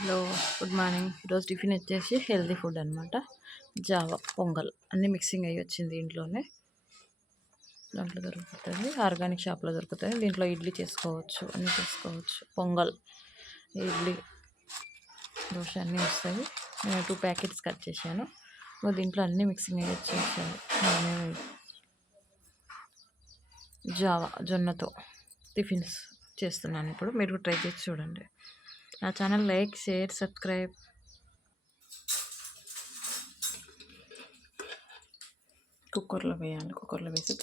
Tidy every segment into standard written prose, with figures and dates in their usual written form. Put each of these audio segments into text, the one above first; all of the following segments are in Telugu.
Hello, good morning. ఈరోజు టిఫిన్ వచ్చేసి హెల్తీ ఫుడ్ అనమాట. జావా పొంగల్ అన్నీ మిక్సింగ్ అయ్యి వచ్చింది ఇంట్లోనే. దాంట్లో దొరుకుతుంది, ఆర్గానిక్ షాప్లో దొరుకుతుంది. దీంట్లో ఇడ్లీ చేసుకోవచ్చు, అన్నీ చేసుకోవచ్చు. పొంగల్, ఇడ్లీ, దోశ అన్నీ వస్తాయి. నేను 2 ప్యాకెట్స్ కట్ చేశాను. దీంట్లో అన్నీ మిక్సింగ్ అయ్యి వచ్చేసాను. నేను జావా జొన్నతో టిఫిన్స్ చేస్తున్నాను ఇప్పుడు. మీరు ట్రై చేసి చూడండి. నా ఛానల్ లైక్, షేర్, సబ్స్క్రైబ్. కుక్కర్లో వేయాలి. కుక్కర్లో వేసి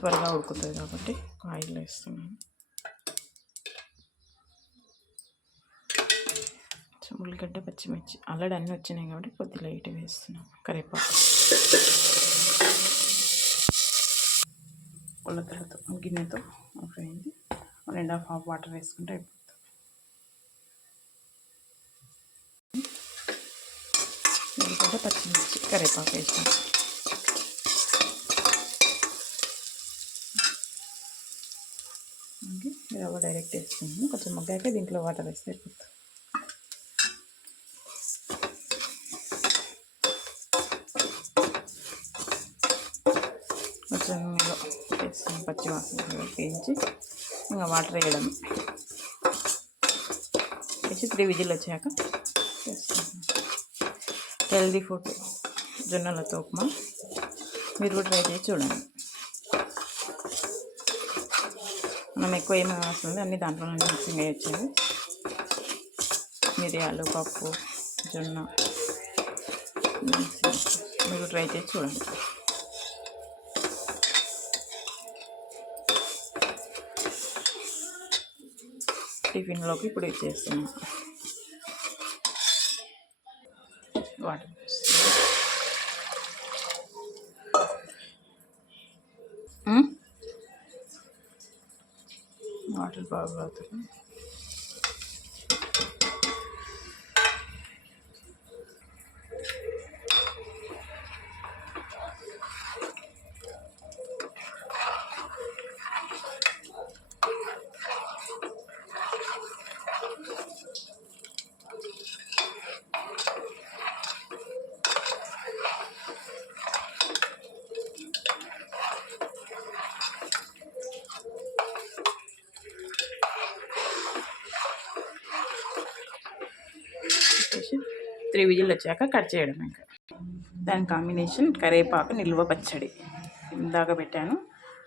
త్వరగా ఉడుకుతుంది కాబట్టి ఆయిల్ వేస్తున్నాను. ఉల్లిగడ్డ, పచ్చిమిర్చి ఆల్రెడీ అన్నీ వచ్చినాయి కాబట్టి కొద్ది లైట్ వేస్తున్నాను. కరివేపాకు, ఉల్లగడ్డతో గిన్నెతో అయింది. 1.5 హాఫ్ వాటర్ వేసుకుంటే అయిపోతుంది. ఉల్లిగడ్డ, పచ్చిమిర్చి, కరివేపాకు వేసాను. రవ్వ డైరెక్ట్ వేస్తున్నాను. కొంచెం మగ్గాక దీంట్లో వాటర్ వేస్తే అయిపోతుంది. కొంచెం వేస్తాను, పచ్చి వాసన వేయించి ఇంకా వాటర్ వేయడం వేసి 3 విజిల్ వచ్చాక వేస్తాను. హెల్దీ ఫుడ్ జొన్నలతో ఉప్మా, మీరు కూడా ట్రై చేసి చూడండి. మనం ఎక్కువ ఏమి అవసరం లేదు, అన్నీ దాంట్లో మిక్సింగ్ వేయొచ్చేది. మిరియాలు, పప్పు, జొన్న, మీరు ట్రై చేసి చూడండి. టిఫిన్లోకి ఇప్పుడు ఇది చేస్తున్నాం. వాటర్ వాటర్ బాగా అవుతుంది. వచ్చేసి 3 విజిల్ వచ్చాక కట్ చేయడం. ఇంకా దాని కాంబినేషన్ కరివేపాకు, నిల్వ పచ్చడి ఇందాక పెట్టాను.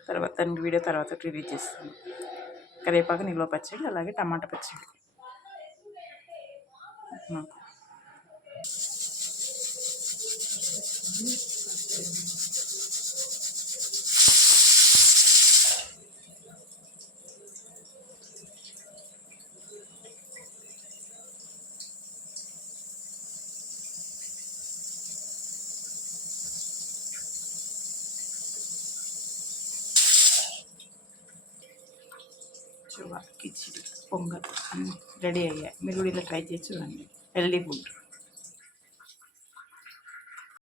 తర్వాత దానికి వీడియో తర్వాత రివ్యూ చేస్తాను. కరివేపాకు, నిల్వ పచ్చడి, అలాగే టమాటా పచ్చడి. నాకు కిచిడి, పొంగల్ రెడీ అయ్యాయి. మీరు కూడా ఇలా ట్రై చేసి చూడండి. Healthy food.